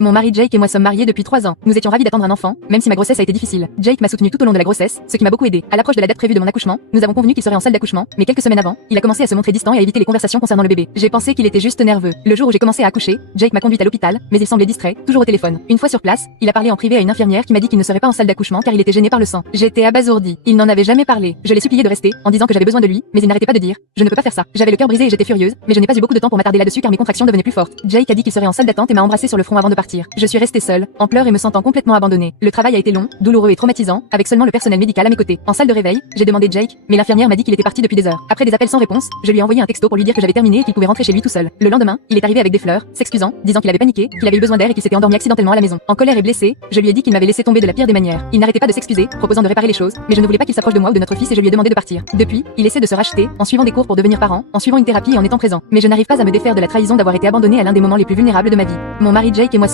Mon mari Jake et moi sommes mariés depuis 3 ans. Nous étions ravis d'attendre un enfant, même si ma grossesse a été difficile. Jake m'a soutenu tout au long de la grossesse, ce qui m'a beaucoup aidé. À l'approche de la date prévue de mon accouchement, nous avons convenu qu'il serait en salle d'accouchement, mais quelques semaines avant, il a commencé à se montrer distant et à éviter les conversations concernant le bébé. J'ai pensé qu'il était juste nerveux. Le jour où j'ai commencé à accoucher, Jake m'a conduite à l'hôpital, mais il semblait distrait, toujours au téléphone. Une fois sur place, il a parlé en privé à une infirmière qui m'a dit qu'il ne serait pas en salle d'accouchement car il était gêné par le sang. J'étais abasourdie. Il n'en avait jamais parlé. Je l'ai supplié de rester, en disant que j'avais besoin de lui, mais il n'arrêtait pas de dire: je ne peux pas faire ça. J'avais le cœur brisé et j'étais furieuse, mais je n'ai pas eu beaucoup de temps pour m'attarder là-dessus car mes contractions devenaient plus fortes. Jake a dit qu'il serait en salle d'attente et m'a embrassé sur le front avant de partir. Je suis restée seule, en pleurs et me sentant complètement abandonnée. Le travail a été long, douloureux et traumatisant, avec seulement le personnel médical à mes côtés. En salle de réveil, j'ai demandé Jake, mais l'infirmière m'a dit qu'il était parti depuis des heures. Après des appels sans réponse, je lui ai envoyé un texto pour lui dire que j'avais terminé et qu'il pouvait rentrer chez lui tout seul. Le lendemain, il est arrivé avec des fleurs, s'excusant, disant qu'il avait paniqué, qu'il avait eu besoin d'air et qu'il s'était endormi accidentellement à la maison. En colère et blessé, je lui ai dit qu'il m'avait laissé tomber de la pire des manières. Il n'arrêtait pas de s'excuser, proposant de réparer les choses, mais je ne voulais pas qu'il s'approche de moi ou de notre fils et je lui ai demandé de partir. Depuis, il essaie de se racheter, en suivant des cours pour devenir parent, en suivant une thérapie et en étant présent. Mais je n'arrive pas à me défaire de la trahison d'avoir été abandonnée à l'un des moments les plus vulnérables de ma vie. Mon mari Jake et moi